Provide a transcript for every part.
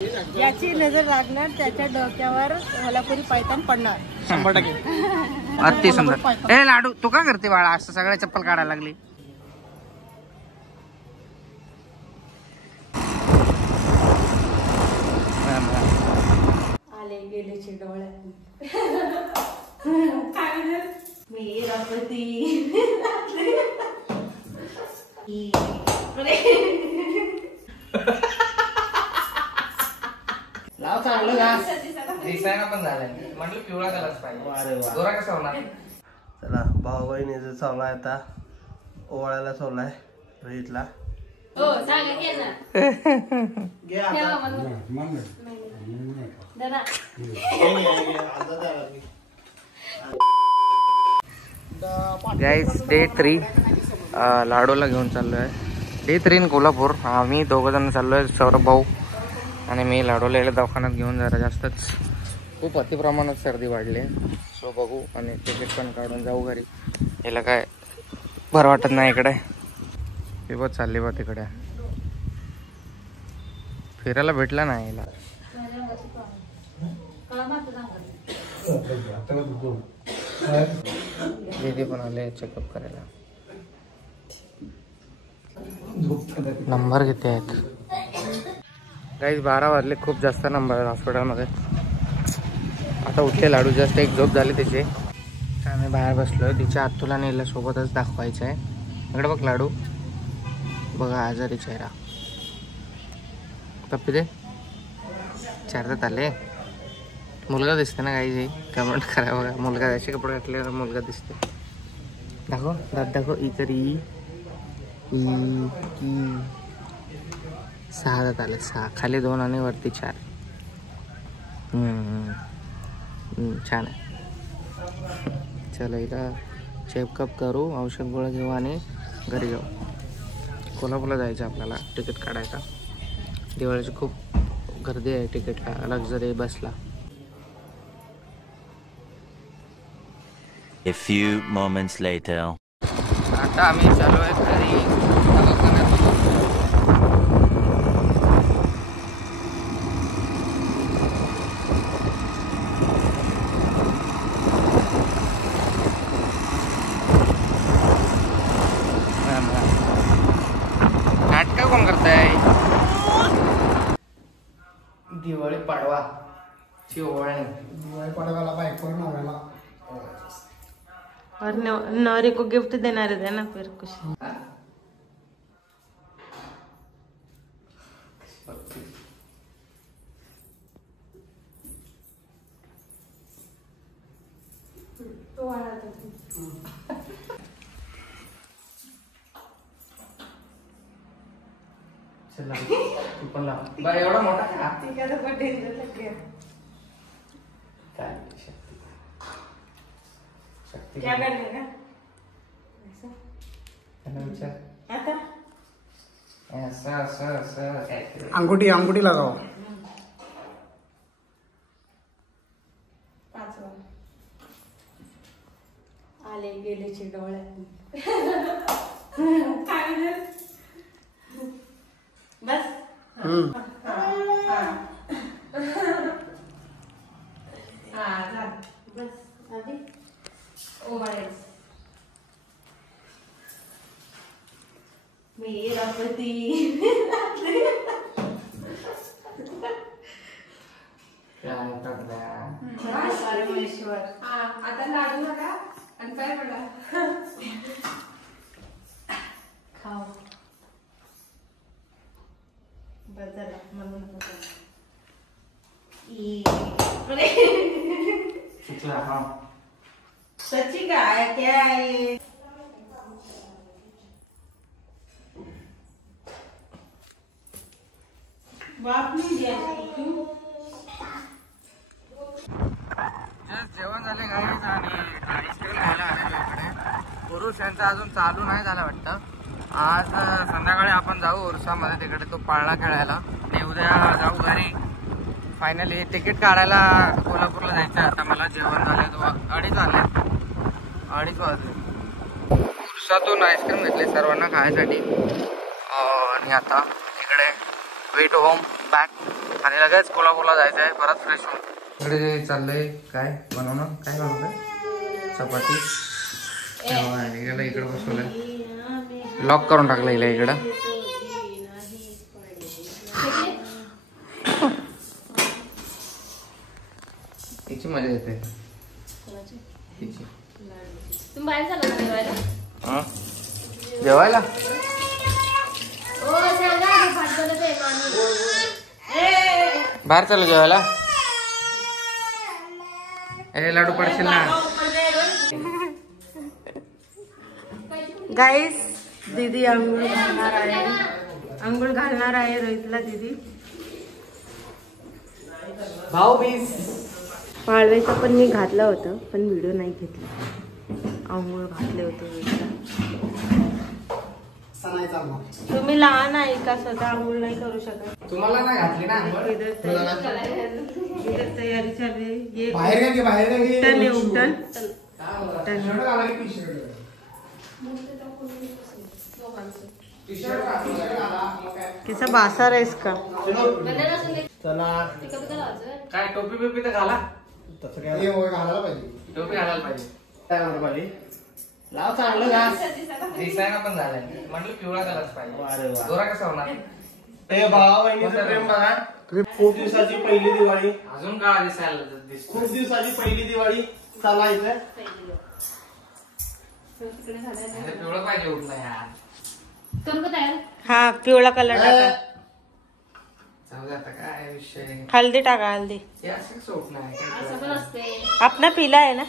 याची नजर लागणार त्याच्या डोक्यावर कोल्हापुरी पैठण पडणार 100%. अति सुंदर. ए लाडू तू काय करते बाळा, असं सगळ्या चप्पल काढायला लागली. आले गेलेचे डोळ्यात मी रपती लाव चांगलं घास. दिसायला पण झालं म्हटलं पिवळा कलर पाहिजे. गोरा कसा होणार. चला भाऊ बहिणीचं चालू आहे आता. ओवाळायला चालू आहे रोहितला. हो सांगा की ना दादा गाईज डे 3 लाडूला घेऊन चाललोय. Day 3 in Kolhapur. आम्ही दोघं जण चाललोय, सौरभ भाऊ आणि मी. लाडूला याला दवाखान्यात घेऊन जरा जास्तच खूप अतिप्रमाणात सर्दी वाढली आहे. सो बघू आणि तिकीट पण काढून जाऊ घरी. याला काय बरं वाटत नाही इकडे. हे बघ चालली बा तिकडे फिरायला भेटला नाही याला. दीदी पण आले चेकअप करायला. नंबर किती आहेत गाईज? 12 वाजले. खूप जास्त नंबर आहेत हॉस्पिटलमध्ये. आता उठले लाडू, जास्त एक झोप झाली त्याची. आम्ही बाहेर बसलो. तिच्या आत्तूला नेला सोबतच दाखवायचं आहे. इकडे बघ लाडू, बघा आजारी चेहरा. पप्पी दे. चारदात आले. मुलगा दिसते ना काही कमेंट करा बघा. मुलगा असे कपडे घातले मुलगा दिसते. दाखव दात दाखव. इतरी 6 दात आले. 6 खाली 2 आणि वरती 4. छान आहे. चला इथं चेकअप करू, औषध गोळ्या घेऊ आणि घरी जाऊ. कोल्हापूरला जायचं आपल्याला तिकीट काढायचा. दिवाळीची खूप गर्दी आहे तिकीटला, लक्झरी बसला. A few moments later. आता आम्ही चालू आहे घरी. नाटक कोण करताय? दिवाळी पाडवा ची ओवाळणी. दिवाळी पाडव्याला बायको नवऱ्याला और नौरी को गिफ्ट देना रहता है ना फिर कुछ. चला तू पण लाव. बा एवढा मोठा का? काय शक्ती क्या करने का विचार. आता अंगुठी अंगुठी लगाओ. 5 आले गेलेचे डोळ्यात बस. बस अभी ओवाळायचं. मी रपती परमेश्वर. आता लाडू नका आणि काय पडा खाऊ बस झाला म्हणून सच्ची काय क्या आहे. बाप नाही द्यायचं. जेवण झाले गाईज आणि आईस्क्रीम खायला आलेलो इकडे. पुरुष यांचा अजून चालू नाही झाला वाटतं. आज संध्याकाळी आपण जाऊ उरसामध्ये तिकडे तो पाळणा खेळायला आणि उद्या जाऊ घरी. फायनली तिकीट काढायला कोल्हापूरला जायचं. आता मला जेवण झाले 2:30 वाजले. उरसातून आईस्क्रीम घेतले सर्वांना खायसाठी आणि आता इकडे वे टू होम बॅक. आणि लगेच कोल्हापूरला जायचं आहे परत फ्रेश होऊन. इकडे चाललंय काय बनवणं, काय बनवतंय चपाती. हिला इकडे बसवलंय, लॉक करून टाकलं हिला इकडं. हिची मजा येते हिची. तुम्ही बाहेर चालला ना जेवायला? हा जेवायला बाहेर चालू जेवायला. ए लाडू पडशील ना. गाईस दीदी आंघोळ घालणार आहे, आंघोळ घालणार आहे रोहितला दीदी. भाऊ बीस पाळव्याचं पण मी घातलं होतं पण व्हिडिओ नाही घेतला. आंघोळ घातले होते रोहितला. तुम्ही लहान आहे का स्वतः आंघोळ नाही करू शकत? तुम्हाला नाही घातली ना इधर तयारी चालू आहे. ये बाहेर उठन आहे, उठन. कैसा बासार है इसका. चला काय टोपी बिपी तर घाला. तसं काय घालायला पाहिजे. टोपी घालायला पाहिजे. काय म्हणतो पाहिजे लाव चांगलं घास. दिसायला पण झालंय म्हटलं पिवळा कलरच पाहिजे. गोरा कसा होणार. हे भावा बहिणीचं प्रेम बघा. खूप दिवसाची पहिली दिवाळी, अजून काळा दिसायला खूप दिवसाची पहिली दिवाळी. चला इथं पिवळं पाहिजे उठलं यार. हा पिवळा कलर टाका. जाऊ दे आता काय विषय. हल्दी टाका, हल्दी. हे असं सोप नाही. आपना पीला है ना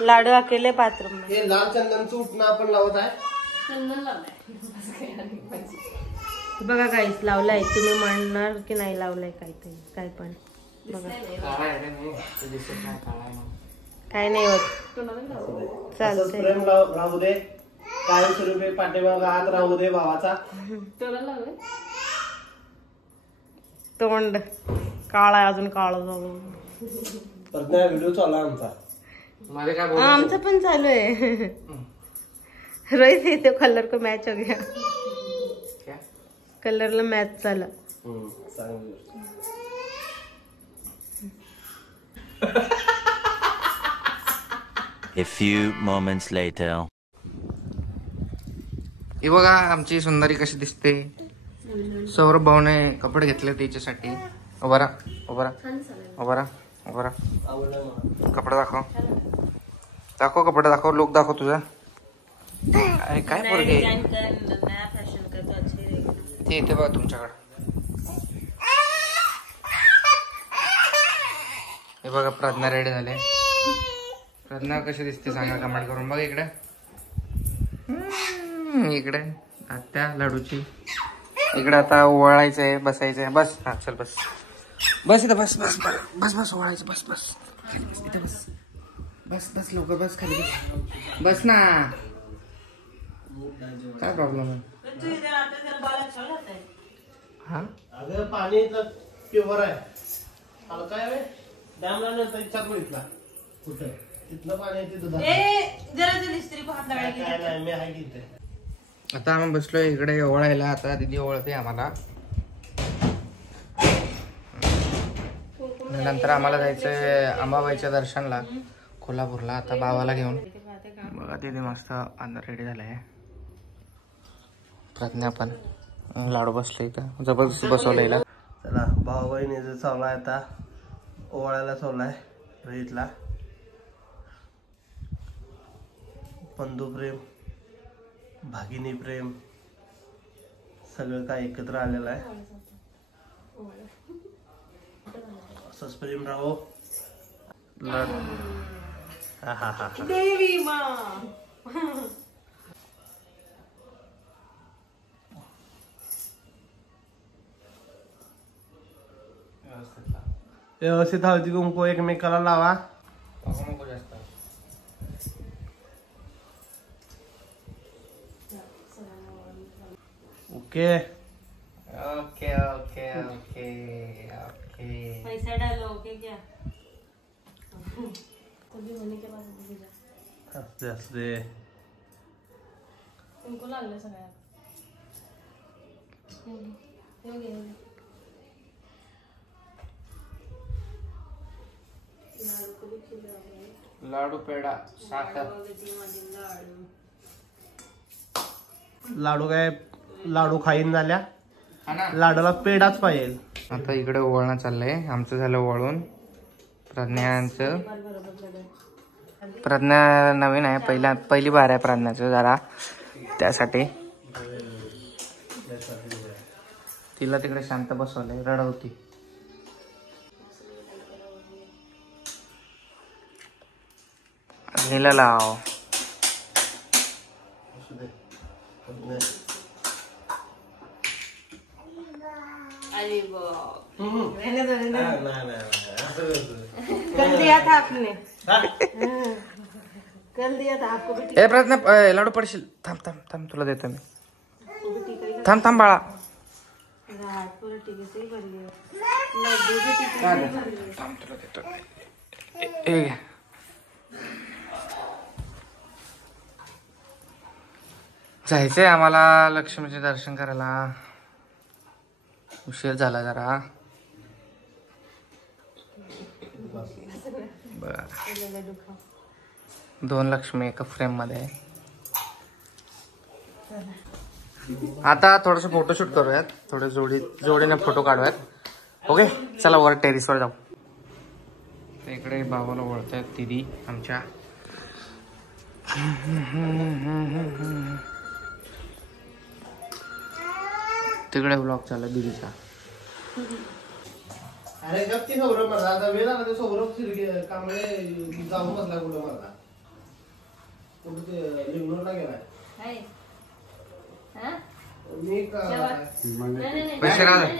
लाडू अकेले बाथरूम में. हे लाल चंदनचं उठणं आपण लावत आहे. बघा गाईस लावलाय. तुम्ही म्हणणार की नाही लावलाय काहीतरी काय पण. बघा काळा आहे रे मी. ते दिसत नाही काळा आहे म्हणून. काय नाही होत, असंच चालतंय. प्रेम राहू दे. 40 रुपये पाठीमागं हात राहू दे भावाचा. तोंड काळा आहे, अजून काळ जाऊ. परत नाही व्हिडिओ चालला आमचा. मध्ये काय आमचं पण चालू आहे. रोहित येते कलर को मॅच हो गया. क्या कलरला मॅच झाला. चांगली A few moments later. ही बघा आमची सुंदरी कशी दिसते. सौरभ भाऊने कपडे घेतले तिच्यासाठी. उभा राहा, उभा राहा, उभा राहा, उभा राहा. आवडलं मला. कपडे दाखव, दाखव कपडे दाखव. लुक दाखव तुझा. काय काय पोरगे ते येते बघा तुमच्याकडे. हे बघा प्रज्ञा रेडी झाले. प्रज्ञा कशी दिसते सांगा कमेंट करून. बघ इकडे, इकडे आत्या लाडूची. इकडे आता ओवाळायचंय, बसायचंय. बस हा चल बस, बस इथं बस, बस बस बस ओवाळायचं. बस बस इथं बस, बस बस लवकर बस खाली बस, बस ना. काय प्रॉब्लेम आहे. हा अगं पाणी इथलं प्युअर आहे. हलका आहे. डॅमला नंतर इच्छा बघितला कुठं तिथलं पाणी आहे तिथं. काय नाही मी आहे की. आता आम्ही बसलोय इकडे ओवाळायला. आता दीदी ओळखते आम्हाला. नंतर आम्हाला जायचंय अंबाबाईच्या दर्शनला कोल्हापूरला. आता भावाला घेऊन. बघा दीदी मस्त अंदर रेडी झालाय. प्रज्ञा पण लाडू बसले का जबरदस्ती बसवलेला. चला भाऊ बहिणीचं चालू आहे आता. ओवाळायला चालू आहे रोहितला. बंधू प्रेम, भागिनी प्रेम सगळं काय एकत्र आलेलं आहे. असंच प्रेम राहो. हा हा हा देवी मा. व्यवस्थित हळदी कुंकू एकमेकाला लावा. Okay okay okay okay okay. पैसा डालो ओके क्या. असते असते. लाडू पेढा साखर लाडू काय लाडू खाईन झाल्या हा ना. लाडूला पेढाच पाहिजे. आता इकडे वळणं चाललंय आमचं झालं वळून. प्रज्ञाचं प्रज्ञा नवीन आहे पहिली बार आहे प्रज्ञाचं जरा त्यासाठी तिला तिकडे शांत बसवलंय रडत होती. नीला लाव कल दिया था आपने कल दिया था आपको भी ए प्रज्ञा लाडू पडशील. थांब थांब थांब तुला देतो मी. थांब थांब बाळा. पूरा टीके से ही भर लिया लड्डू भी टीके से ही भर लिया. थांब तुला देतो. ए घे. जायचंय आम्हाला लक्ष्मीचे दर्शन करायला. उशीर झाला जरा. बर 2 लक्ष्मी एका फ्रेम मध्ये. आता थोडस फोटोशूट करूयात. थोडे जोडीने फोटो काढूयात. ओके चला वर टेरिसवर जाऊ. इकडे बाबाला ओळखतायत दिदी आमच्या. तिकडे ब्लॉग चालू दीदीचा. अरे गप ती सौरभ मला आता वेळ आला ते सौरभ कांबळे जाऊन बसला कुठं मला कुठं ते लिंगनूरला गेलाय. मी पैसे राहते.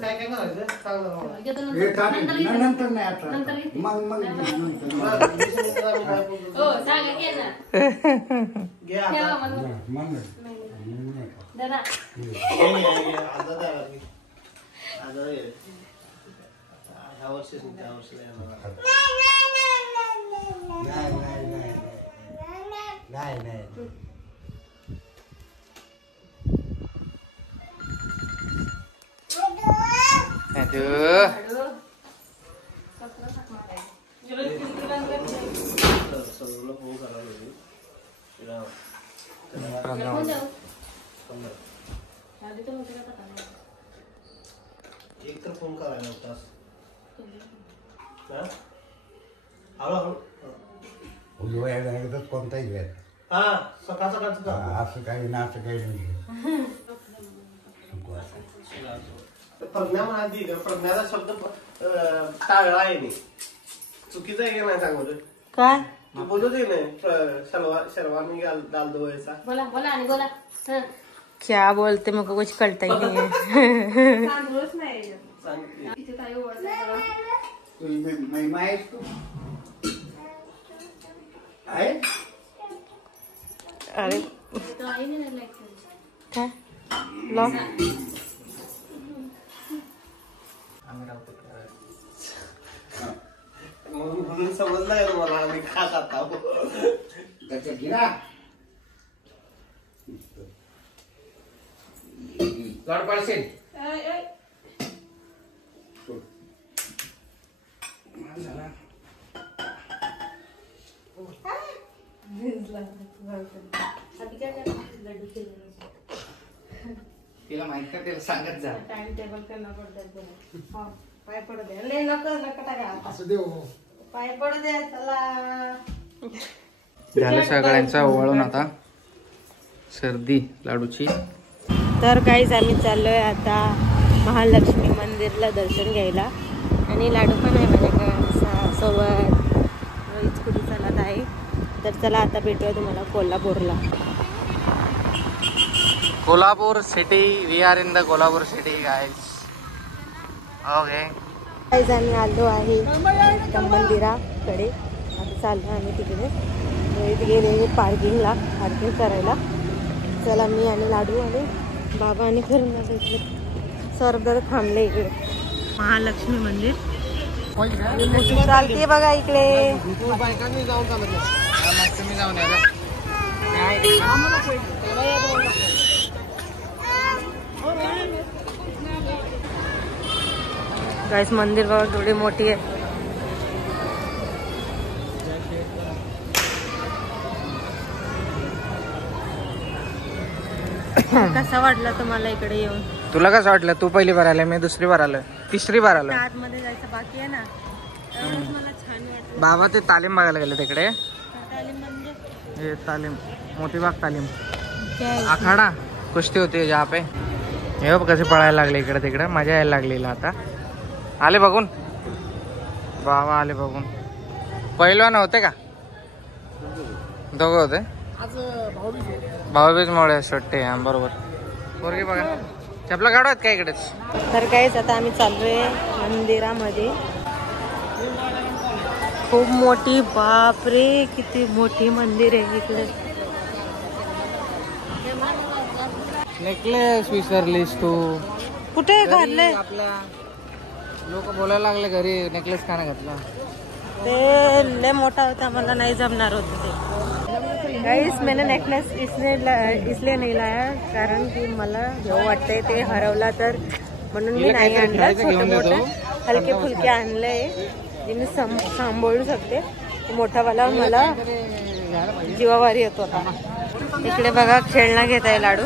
काय काय करायचं सांग ह्या वर्षीच त्या वर्षी नाही एक तर फोन करायला होतास. कोणताही वेळ हा सकाळ सकाळचं का असं काही ना असं काही नाही. प्रज्ञा म्हणाली प्रज्ञाचा शब्द टाळला आहे नाही. चुकीचं आहे की नाही सांगू काय तू बोलत आहे नाही शर्वानी डाल दो ऐसा. बोला बोला आणि बोला. क्या बोलते मेरे को कुछ करता ही नहीं है. महिमा आहेस तू आहे. अरे तो आई ने लाइक काय लॉक म्हणून समजलंय मला आम्ही खात आता. त्याच्या गिरा लाडू पाडशील. तिला माहित का तिला सांगत जा. टाइम टेबल करना पड़ता है तुला. पाय पडू दे. नाही नको टाका असं देऊ. पाय पडू दे. चला झालं सगळ्यांचा वळून आता सर्दी लाडूची. तर काहीच आम्ही चाललोय आता महालक्ष्मी मंदिरला दर्शन घ्यायला. आणि लाडू पण आहे माझ्याकडे सोबत. रोहित कुठे चालत आहे. तर चला आता भेटूया तुम्हाला कोल्हापूरला. Kolhapur city. We are in the Kolhapur city guys. Okay काहीच आम्ही आलो आहे त्या मंदिराकडे. आता चाललो आम्ही तिकडे. रोहित गेले पार्किंग करायला. चला मी आणि लाडू आणि बाबा आणि करून आलो इकडे. सरदार थांबले इकडे. महालक्ष्मी मंदिर चालते बघा इकडे. बायकांनी जाऊन चालत नाही. मग तुम्ही जाऊन या. गाईस मंदिर बघा थोडी मोठी आहे. कसा वाटला तुम्हाला इकडे येऊन? तुला कसं वाटलं? तू पहिली बार आलाय, मी दुसरी बार आलोय, तिसरी बार आलोय. आतमध्ये जायचं बाकी आहे ना, त्यामुळेच मला छान वाटलं. बाबा ते तालीम बघायला गेले तिकडे. तालीम म्हणजे हे तालीम, मोठी बाग तालीम, काय? आखाडा कुस्ती होती जहा पे. हे बघ कसे पळायला लागले इकडे तिकडे. मजा यायला लागली आता. आले बघून बाबा, आले बघून. पहिलवान होते का? दोघं होते. भाऊबीज मुळे सुट्टी. बरोबर. पोरगी बघा, चपला काढत काय इकडेच. तर काहीच आता आम्ही चाललोय मंदिरामध्ये. खूप मोठी, बापरे किती मोठी मंदिर आहे इकडे. नेकलेस विसरलीस तू. कुठे घातलंय? आपल्या लोक बोलायला लागले घरी, नेकलेस का नाही घातला. ते लय मोठा होता, मला नाही जमणार होतं ते. गाइस मैंने नेकलेस इसलिए नहीं लाया कारण की मला जेव्हा वाटतंय ते हरवला तर, म्हणून मी नाही आणलं. छोटे मोठे हलके फुलके आणलंय जे मी सांभाळू शकते. मोठावाला मला जीवावारी येतो आता. इकडे बघा खेळणं घेत आहे लाडू.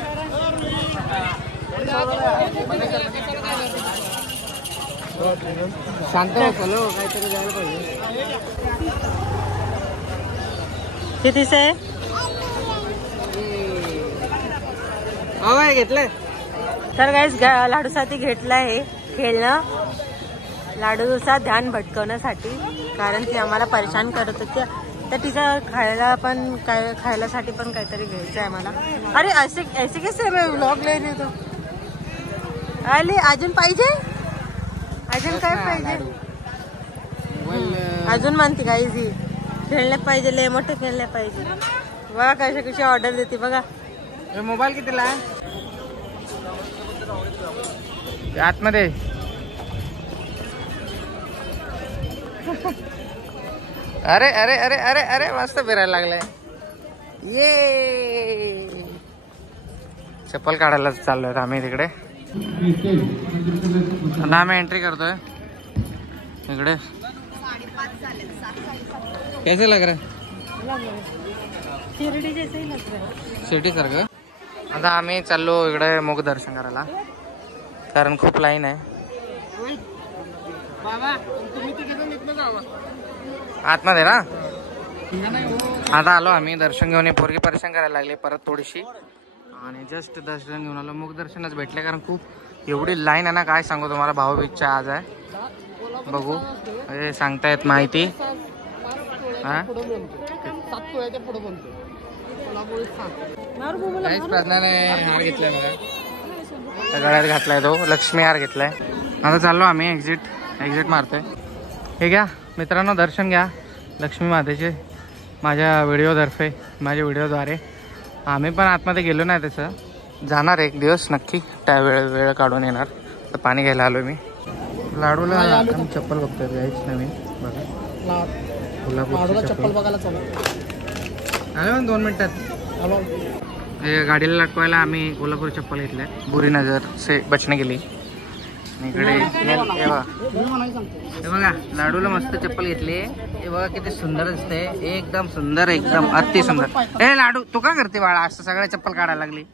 शांत बसलो, काहीतरी जायला पाहिजे. कितीच आहे? घेतलंय. तर गाईस लाडूसाठी घेतलं आहे खेळणं, लाडूचा ध्यान भटकवण्यासाठी, कारण ती आम्हाला परेशान करत होती. तर तिचं खायलासाठी पण काहीतरी घ्यायचं आहे मला. अरे ऐसे कैसे व्लॉग लेने तो आले. अजून पाहिजे? अजून काय पाहिजे? अजून म्हणते गाईज ही खेळले पाहिजे, लय मोठे खेळले पाहिजे. बघा कशी ऑर्डर देते बघा. मोबाईल कितीला आहे? आतमध्ये. अरे अरे अरे अरे अरे मस्त फिरायला लागलाय. ये चप्पल काढायला चाललोय आम्ही तिकडे. आम्ही एंट्री करतोय इकडे. कैसे लग रहा है? शिर्डी जैसे ही लग रहा है. शिर्डी सारखं. आता आम्ही चाललो इकडे मुख दर्शन करायला, कारण खूप लाईन आहे. आतमध्ये ना. आता आलो आम्ही दर्शन घेऊन. पोरगी परेशान करायला लागली परत थोडीशी, आणि जस्ट दर्शन घेऊन आलो. मुख दर्शनच भेटले, कारण खूप एवढी लाईन आहे ना, काय सांगू तुम्हाला. भाऊबीजच्या आज आहे. बघू हे सांगतायत माहिती. प्रज्ञाने हार घेतलाय बघा, गळ्यात घातलाय तो. लक्ष्मी हार घेतलाय. आता चाललो आम्ही. एक्झिट मारतोय. हे घ्या मित्रांनो, दर्शन घ्या लक्ष्मी मातेचे माझ्या व्हिडिओद्वारे. आम्ही पण आतमध्ये गेलो नाही, तसं जाणार एक दिवस नक्की. त्या वेळ काढून येणार. तर पाणी घ्यायला आलो मी. लाडूला चप्पल बघतोय गाईस नवीन बघा. कोल्हापूरची चप्पल बघायला चालू आलो 2 मिनिटात. हे गाडीला लटकवायला आम्ही कोल्हापूर चप्पल घेतल्या, बुरी नजर से बचने गेली. इकडे हे बघा लाडूला मस्त चप्पल घेतली. हे बघा किती सुंदर दिसते, एकदम सुंदर, एकदम अति सुंदर. हे लाडू तू का करते बाळा असं सगळ्या चप्पल काढायला लागली?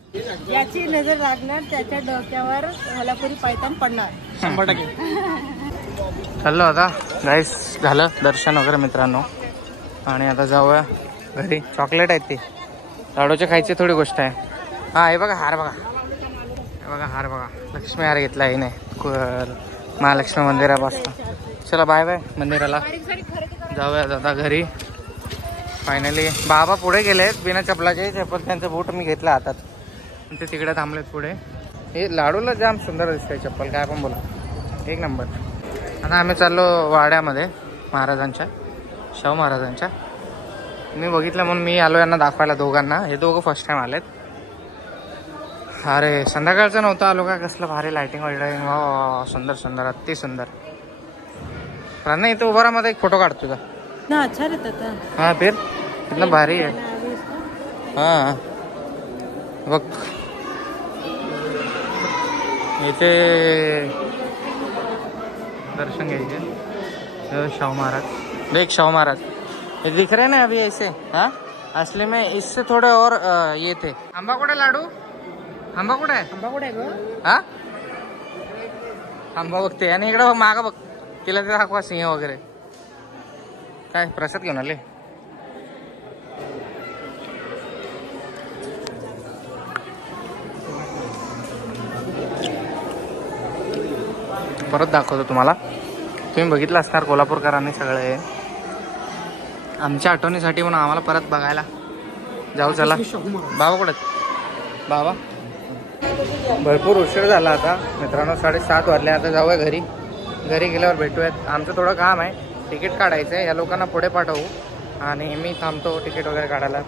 याची नजर लागणार, त्याच्या डोक्यावर कोल्हापुरी पैठण पडणार 100%. चाललो आता गाईस. झालं दर्शन वगैरे मित्रांनो, आणि आता जाऊया घरी. चॉकलेट आहेत ते लाडूचे खायची थोडी गोष्ट आहे. हा हे बघा हार बघा, हे बघा हार बघा. लक्ष्मी हार घेतला हिने महालक्ष्मी मंदिरापासून. चला बाय बाय मंदिराला जाऊया आता घरी. फायनली बाबा पुढे गेलेत बिना चपलाचे. चप्पल त्यांचं बूट मी घेतला हातात, ते तिकडे थांबलेत पुढे. हे लाडूला जाम सुंदर दिसतंय चप्पल, काय पण बोला, एक नंबर. आता आम्ही चाललो वाड्यामध्ये महाराजांच्या, शाहू महाराजांच्या. मी बघितलं म्हणून मी आलो यांना दाखवायला दोघांना. हे दोघं फर्स्ट टाइम आलेत. अरे संध्याकाळचं नव्हतं आलो का, कसलं भारी लाइटिंग वगैरे. वा सुंदर सुंदर, अति सुंदर. नाही इथं उभा मध्ये एक फोटो काढतो तुझा. ना अच्छा रहता था. हा फिर कितना भारी आहे. हा बघ इथे दर्शन घ्यायचे. शाहू महाराज, देख शाहू महाराज ये दिख रहे ना अभी ऐसे. हाँ असली में इससे थोड़े और ये थे. आंबा कुठे लाडू, आंबा कुठे आहे. आंबा कुठे आहे ग. हा आंबा बघते. आणि इकडे मागं बघ, तिला ते दाखवा सिंह वगैरे. काय प्रसाद घेऊन आले. परत दाखवतो तुम्हाला. तुम्ही बघितलं असणार कोल्हापूरकरांनी सगळे. आमच्या आठवणीसाठी म्हणून आम्हाला परत बघायला जाऊ. चला बाबा कुठे, बाबा भरपूर उशीर झाला आता मित्रांनो. 7:30 वाजले. आता जाऊया घरी. घरी गेल्यावर भेटूयात. आमचं थोडं काम आहे, तिकीट काढायचं आहे. या लोकांना पुढे पाठवू आणि मी थांबतो तिकीट वगैरे काढायला.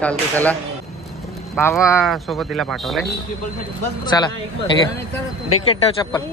चालतं चला. बाबा सोबत तिला पाठवलंय. चला ठीक आहे. तिकीट ठेव, चप्पल.